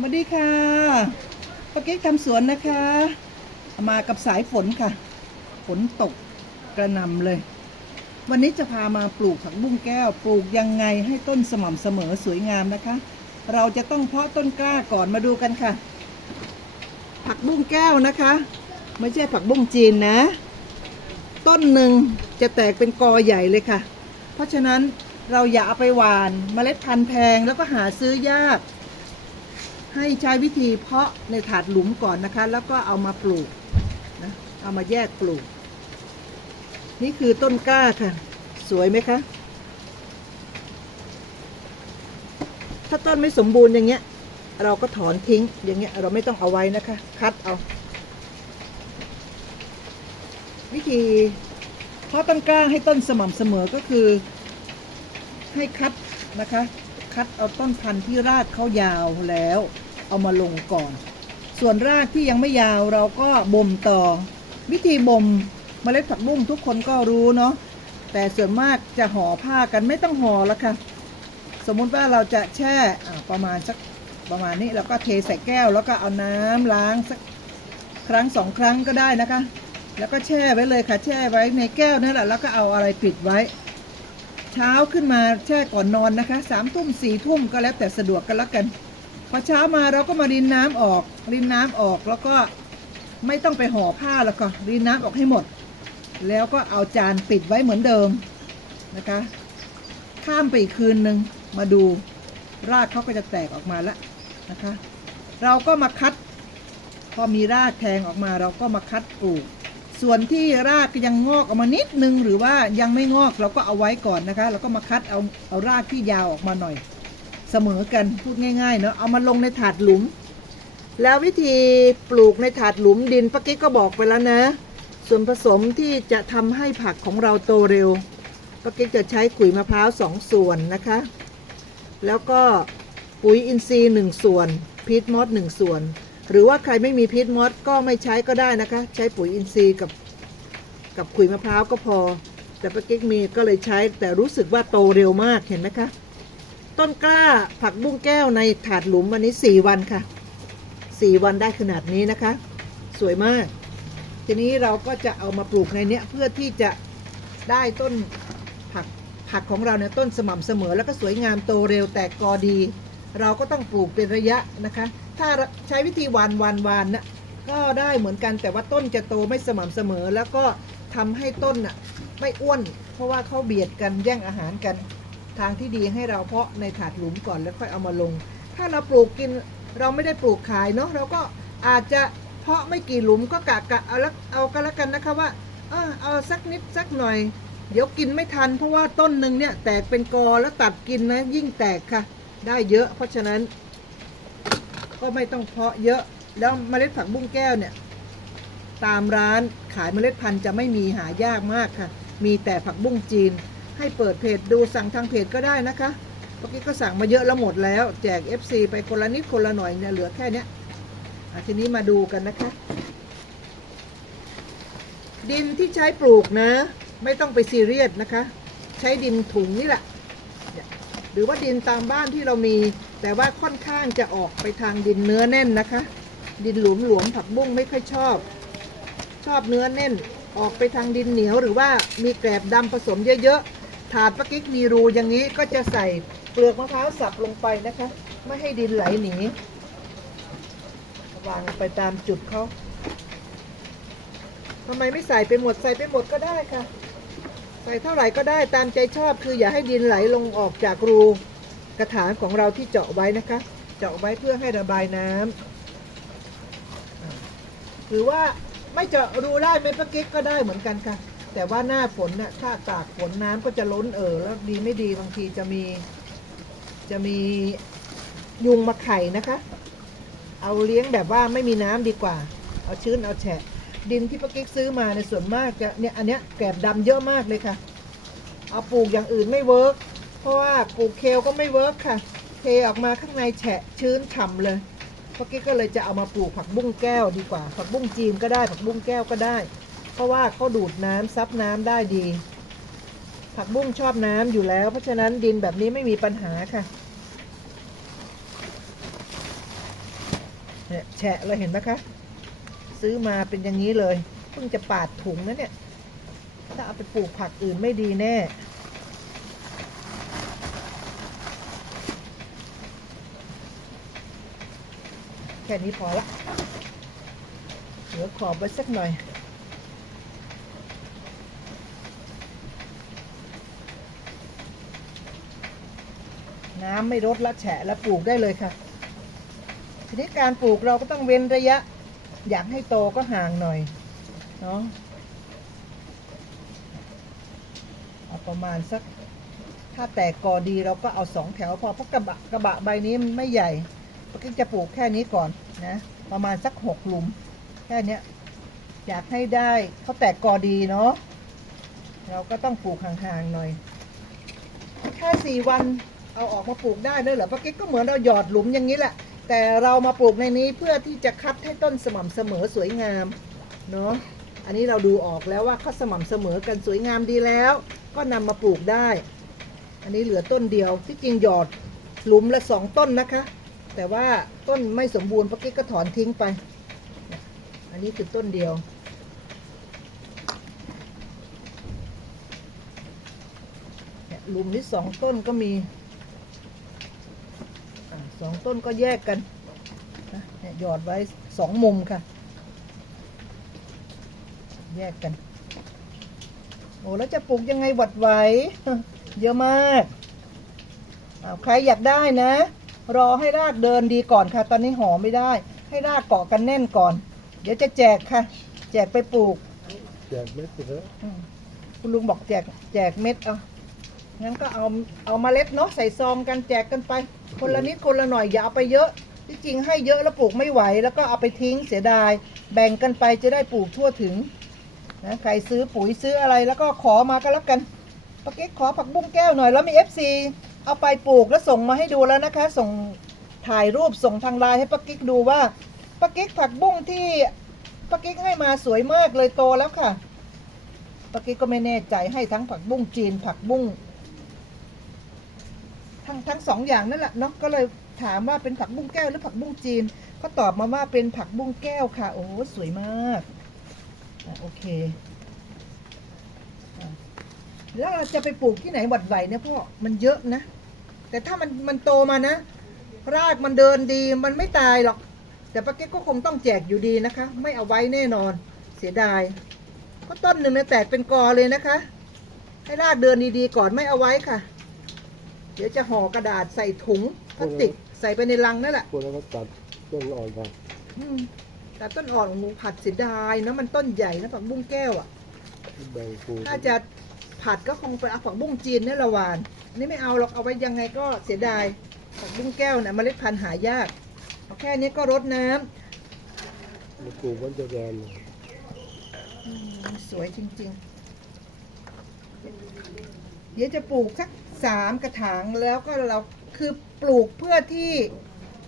มาดีค่ะป้าเก๊กทำสวนนะคะ มากับสายฝนค่ะ ฝนตกกระหน่ำเลย วันนี้จะพามาปลูกผักบุ้งแก้ว ปลูกยังไงให้ต้นสม่ำเสมอสวยงามนะคะ เราจะต้องเพาะต้นกล้าก่อนมาดูกันค่ะ ผักบุ้งแก้วนะคะ ไม่ใช่ผักบุ้งจีนนะ ต้นหนึ่งจะแตกเป็นกอใหญ่เลยค่ะ เพราะฉะนั้นเราอย่าเอาไปหวานเมล็ดพันธุ์แพงแล้วก็หาซื้อยาก ให้ใช้วิธีเพาะในถาดหลุมก่อนนะคะ แล้วก็เอามาปลูกนะเอามาแยกปลูก นี่คือต้นกล้าค่ะ สวยไหมคะ ถ้าต้นไม่สมบูรณ์อย่างเงี้ย เราก็ถอนทิ้งอย่างเงี้ยเราไม่ต้องเอาไว้นะคะ คัดเอา วิธีเพาะต้นกล้าให้ต้นสม่ำเสมอก็คือ ให้คัดนะคะคัดเอาต้นพันธุ์ที่รากเขายาวแล้ว เอามาลงก่อน ส่วนรากที่ยังไม่ยาวเราก็บ่มต่อ วิธีบ่มเมล็ดผักบุ้งทุกคนก็รู้เนาะแต่ส่วนมากจะห่อผ้ากันไม่ต้องห่อแล้วค่ะสมมุติว่าเราจะแช่ประมาณสักประมาณนี้แล้วก็เทใส่แก้ว แล้วก็เอาน้ำล้างสักครั้งสองครั้งก็ได้นะคะ แล้วก็แช่ไว้เลยค่ะ แช่ไว้ในแก้วนั่นแหละแล้วก็เอาอะไรปิดไว้ เช้าขึ้นมาแช่ก่อนนอนนะคะสามทุ่มสี่ทุ่มก็แล้วแต่สะดวกกันแล้วกัน พอเช้ามาเราก็มารินน้ำออก รินน้ำออกแล้วก็ไม่ต้องไปห่อผ้าแล้วก็รินน้ำออกให้หมด แล้วก็เอาจานปิดไว้เหมือนเดิมนะคะ ข้ามไปอีกคืนหนึ่งมาดูรากเขาก็จะแตกออกมาแล้วนะคะ เราก็มาคัด พอมีรากแทงออกมาเราก็มาคัดปลูก ส่วนที่รากยังงอกออกมานิดนึง หรือว่ายังไม่งอกเราก็เอาไว้ก่อนนะคะ แล้วก็มาคัดเอาเอารากที่ยาวออกมาหน่อย เสมอกันพูดง่าย ๆ เนาะเอามาลงในถาดหลุม แล้ววิธีปลูกในถาดหลุมดินป้ากิ๊กก็บอกไปแล้วนะ ส่วนผสมที่จะทำให้ผักของเราโตเร็วป้ากิ๊กจะใช้ขุยมะพร้าวสองส่วนนะคะ แล้วก็ปุ๋ยอินทรีย์หนึ่งส่วนพีทมอสหนึ่งส่วน หรือว่าใครไม่มีพีทมอสก็ไม่ใช้ก็ได้นะคะ ใช้ปุ๋ยอินทรีย์กับกับขุยมะพร้าวก็พอ แต่ป้ากิ๊กมีก็เลยใช้แต่รู้สึกว่าโตเร็วมากเห็นไหมคะ ต้นกล้าผักบุ้งแก้วในถาดหลุมวันนี้สี่วันค่ะสี่วันได้ขนาดนี้นะคะ สวยมาก ทีนี้เราก็จะเอามาปลูกในเนี้ยเพื่อที่จะได้ต้นผักผักของเราเนี่ยต้นสม่ำเสมอ แล้วก็สวยงามโตเร็วแตกกอดี เราก็ต้องปลูกเป็นระยะนะคะ ถ้าใช้วิธีวานวานวานนะก็ได้เหมือนกันแต่ว่าต้นจะโตไม่สม่ำเสมอ แล้วก็ทำให้ต้นน่ะไม่อ้วน เพราะว่าเขาเบียดกันแย่งอาหารกัน ทางที่ดีให้เราเพาะในถาดหลุมก่อนแล้วค่อยเอามาลง ถ้าเราปลูกกินเราไม่ได้ปลูกขายเนาะเราก็อาจจะเพาะไม่กี่หลุมก็กะกะเอาละเอากันละกันนะคะว่าเออเอาสักนิดสักหน่อย เดี๋ยวกินไม่ทัน เพราะว่าต้นหนึ่งเนี่ยแตกเป็นกอแล้วตัดกินนะยิ่งแตกค่ะ ได้เยอะ เพราะฉะนั้น ก็ไม่ต้องเพาะเยอะแล้วเมล็ดผักบุ้งแก้วเนี่ย ตามร้านขายเมล็ดพันธุ์จะไม่มีหายากมากค่ะ มีแต่ผักบุ้งจีน ให้เปิดเพจดูสั่งทางเพจก็ได้นะคะเมื่อกี้ก็สั่งมาเยอะแล้วหมดแล้ว แจก FC ไปคนละนิดคนละหน่อยเนี่ยเหลือแค่นี้ทีนี้มาดูกันนะคะ ดินที่ใช้ปลูกนะ ไม่ต้องไปซีเรียสนะคะ ใช้ดินถุงนี่แหละหรือว่าดินตามบ้านที่เรามี แต่ว่าค่อนข้างจะออกไปทางดินเนื้อแน่นนะคะ ดินหลวมหลวมๆผักบุ้งไม่ค่อยชอบ ชอบเนื้อแน่น ออกไปทางดินเหนียวหรือว่ามีแกลบดำผสมเยอะๆ ถาดปะกิ๊กมีรูอย่างนี้ก็จะใส่เปลือกมะพร้าวสับลงไปนะคะ ไม่ให้ดินไหลหนีวางไปตามจุดเขาทำไมไม่ใส่ไปหมดใส่ไปหมดก็ได้ค่ะ ใส่เท่าไหร่ก็ได้ตามใจชอบคืออย่าให้ดินไหลลงออกจากรูกระถางของเราที่เจาะไว้นะคะ เจาะไว้เพื่อให้ระบายน้ำหรือว่าไม่เจาะรูได้ไม่ปะกิ๊กก็ได้เหมือนกันค่ะ แต่ว่าหน้าฝนน่ะถ้าตากฝนน้ำก็จะล้นเอ่อแล้วดีไม่ดีบางทีจะมี จะมียุงมาไข่นะคะ เอาเลี้ยงแบบว่าไม่มีน้ำดีกว่า เอาชื้นเอาแฉะ ดินที่ปะกิ๊กซื้อมาในส่วนมากจะเนี่ยอันเนี้ยแกลบดำเยอะมากเลยค่ะ เอาปลูกอย่างอื่นไม่เวิร์กเพราะว่าปลูกเคลก็ไม่เวิร์กค่ะเทออกมาข้างในแฉะชื้นฉ่ำเลยเมื่อกี้ก็เลยจะเอามาปลูกผักบุ้งแก้วดีกว่า ผักบุ้งจีนก็ได้ผักบุ้งแก้วก็ได้ เพราะว่าเขาดูดน้ำซับน้ำได้ดี ผักบุ้งชอบน้ำอยู่แล้ว เพราะฉะนั้นดินแบบนี้ไม่มีปัญหาค่ะเนี่ยแฉะเลยเห็นไหมคะ ซื้อมาเป็นอย่างนี้เลย เพิ่งจะปาดถุงนะเนี่ย ถ้าเอาไปปลูกผักอื่นไม่ดีแน่แค่นี้พอละ เหลือขอบไว้สักหน่อย น้ำไม่ลดละแฉะแล้วปลูกได้เลยค่ะ ทีนี้การปลูกเราก็ต้องเว้นระยะ อยากให้โตก็ห่างหน่อยเนาะเอาประมาณสักถ้าแตกกอดีเราก็เอาสองแถวพอเพราะกระบะกระบะใบนี้ไม่ใหญ่ปก็จะปลูกแค่นี้ก่อนนะประมาณสักหกหลุม แค่นี้อยากให้ได้เขาแตกกอดีเนาะเราก็ต้องปลูกห่างๆหน่อยแค่สี่วัน เอาออกมาปลูกได้ด้วยเหรอป้ากิ๊กก็เหมือนเราหยอดหลุมอย่างนี้แหละ แต่เรามาปลูกในนี้เพื่อที่จะคัดให้ต้นสม่ำเสมอสวยงามเนาะอันนี้เราดูออกแล้วว่าเขาสม่ำเสมอกันสวยงามดีแล้ว ก็นำมาปลูกได้ อันนี้เหลือต้นเดียวที่จริงหยอดหลุมละสองต้นนะคะ แต่ว่าต้นไม่สมบูรณ์ป้ากิ๊กก็ถอนทิ้งไป อันนี้คือต้นเดียวหลุมนี้สองต้นก็มี สองต้นก็แยกกันนะเนี่ยหยอดไว้สองมุมค่ะ แยกกัน โอ้แล้วจะปลูกยังไงหวัดไหว เยอะมากอ้าวใครอยากได้นะ รอให้รากเดินดีก่อนค่ะ ตอนนี้ห่อไม่ได้ ให้รากเกาะกันแน่นก่อน เดี๋ยวจะแจกค่ะ แจกไปปลูก แจกเม็ดไปเถอะอืมคุณลุงบอกแจกแจกเม็ดเอา งั้นก็เอาเอาเมล็ดเนาะใส่ซองกันแจกกันไป คนละนิดคนละหน่อยอย่าเอาไปเยอะ ที่จริงให้เยอะแล้วปลูกไม่ไหว แล้วก็เอาไปทิ้งเสียดาย แบ่งกันไปจะได้ปลูกทั่วถึงนะใครซื้อปุ๋ยซื้ออะไรแล้วก็ขอมาก็แล้วกันปากิ๊กขอผักบุ้งแก้วหน่อยแล้วมี FC เอาไปปลูกแล้วส่งมาให้ดูแล้วนะคะ ส่งถ่ายรูปส่งทางไลน์ให้ปากิ๊กดูว่าปากิ๊กผักบุ้งที่ปากิ๊กให้มาสวยมากเลยโตแล้วค่ะปากี้ก็ไม่แน่ใจให้ทั้งผักบุ้งจีนผักบุ้ง ทั้งทั้งสองอย่างนั่นแหละเนาะก็เลยถามว่าเป็นผักบุ้งแก้วหรือผักบุ้งจีนเขาตอบมาว่าเป็นผักบุ้งแก้วค่ะ โอ้โหสวยมากอโอเคอแล้วเราจะไปปลูกที่ไหนหวัดไหวเนี่ยพ่อมันเยอะนะ แต่ถ้ามันมันโตมานะ รากมันเดินดีมันไม่ตายหรอก แต่ป้าเก๊กก็คงต้องแจกอยู่ดีนะคะ ไม่เอาไว้แน่นอน เสียดายก็ต้นหนึ่งเนี่ยแตกเป็นกอเลยนะคะ ให้รากเดินดีๆก่อนไม่เอาไว้ค่ะ เดี๋ยวจะห่อกระดาษใส่ถุงพลาสติกใส่ไปในลังนั่นแหละพวกนั้นก็ตัดต้นอ่อนไปอืมแต่ต้นอ่อนของหนูผัดเสียดายนะมันต้นใหญ่นะผักบุ้งแก้วอะแบ่งปลูกถ้าจะผัดก็คงไปเอาผักบุ้งจีนนี่ละหวานอันนี่ไม่เอาหรอกเอาไว้ยังไงก็เสียดายผักบุ้งแก้วนะเมล็ดพันธุ์หายากเอาแค่นี้ก็รดน้ำมาปลูกมันจะแดนอืมสวยจริง ๆ เดี๋ยวจะปลูกสัก สามกระถางแล้วก็เราคือปลูกเพื่อที่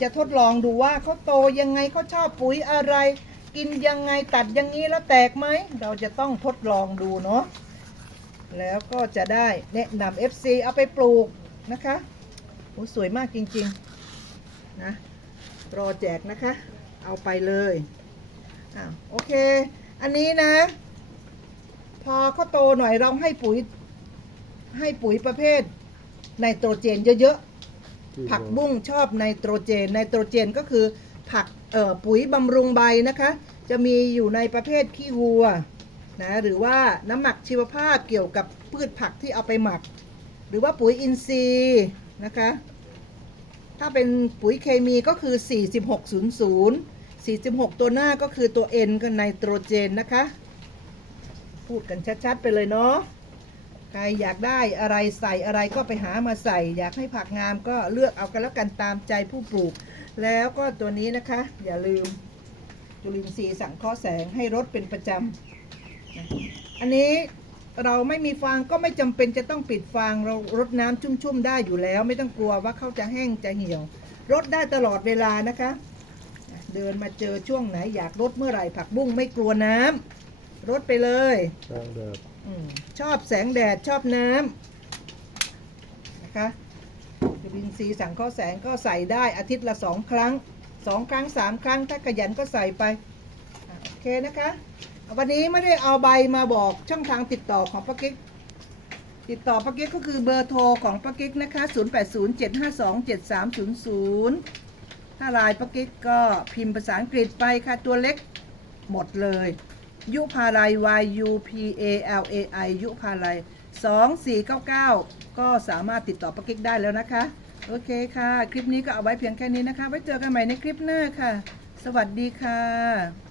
จะทดลองดูว่าเขาโตยังไงเขาชอบปุ๋ยอะไร กินยังไงตัดอยังนี้แล้วแตกไหม เราจะต้องทดลองดูเนาะแล้วก็จะได้แนะนำ FC เอาไปปลูกนะคะโอ้สวยมากจริงๆนะรอแจกนะคะ เอาไปเลยอ่าโอเค อันนี้นะ พอเขาโตหน่อยเราให้ปุ๋ยให้ปุ๋ยประเภท ไนโตรเจนเยอะๆ ผักบุ้งชอบไนโตรเจน ไนโตรเจนก็คือผักเอ่อปุ๋ยบำรุงใบนะคะ จะมีอยู่ในประเภทขี้วัวนะหรือว่าน้ำหมักชีวภาพเกี่ยวกับพืชผักที่เอาไปหมัก หรือว่าปุ๋ยอินทรีย์นะคะ ถ้าเป็นปุ๋ยเคมีก็คือ 4600 46 ตัวหน้าก็คือตัว N กับไนโตรเจนนะคะ พูดกันชัดๆ ไปเลยเนาะ ใครอยากได้อะไรใส่อะไรก็ไปหามาใส่ อยากให้ผักงามก็เลือกเอากันแล้วกันตามใจผู้ปลูก แล้วก็ตัวนี้นะคะ อย่าลืมจุลินทรีย์สังเคราะห์แสงให้รดเป็นประจำอันนี้เราไม่มีฟางก็ไม่จำเป็นจะต้องปิดฟางเรารดน้ำชุ่มๆได้อยู่แล้ว ไม่ต้องกลัวว่าเขาจะแห้งจะเหี่ยวรดได้ตลอดเวลานะคะ เดินมาเจอช่วงไหนอยากรดเมื่อไหร่ผักบุ้งไม่กลัวน้ำรดไปเลยทางแดด ชอบแสงแดดชอบน้ำนะคะจุลินทรีย์สังเคราะห์แสงก็ใส่ได้อาทิตย์ละสองครั้งสองครั้งสามครั้ง ถ้าขยันก็ใส่ไปอโอเคนะคะ วันนี้ไม่ได้เอาใบมาบอกช่องทางติดต่อของป้ากิ๊กติดต่อป้ากิ๊กก็คือเบอร์โทรของป้ากิ๊กนะคะ 0807527300 ถ้าลน์ป้ากิ๊กก็พิมพ์ภาษาอังกฤษไปค่ะ ตัวเล็กหมดเลย ยุพาลัย Y U P A L A I ยุพาลัย 2499 ก็สามารถติดต่อป้ากิ๊กได้แล้วนะคะ โอเคค่ะ คลิปนี้ก็เอาไว้เพียงแค่นี้นะคะ ไว้เจอกันใหม่ในคลิปหน้าค่ะ สวัสดีค่ะ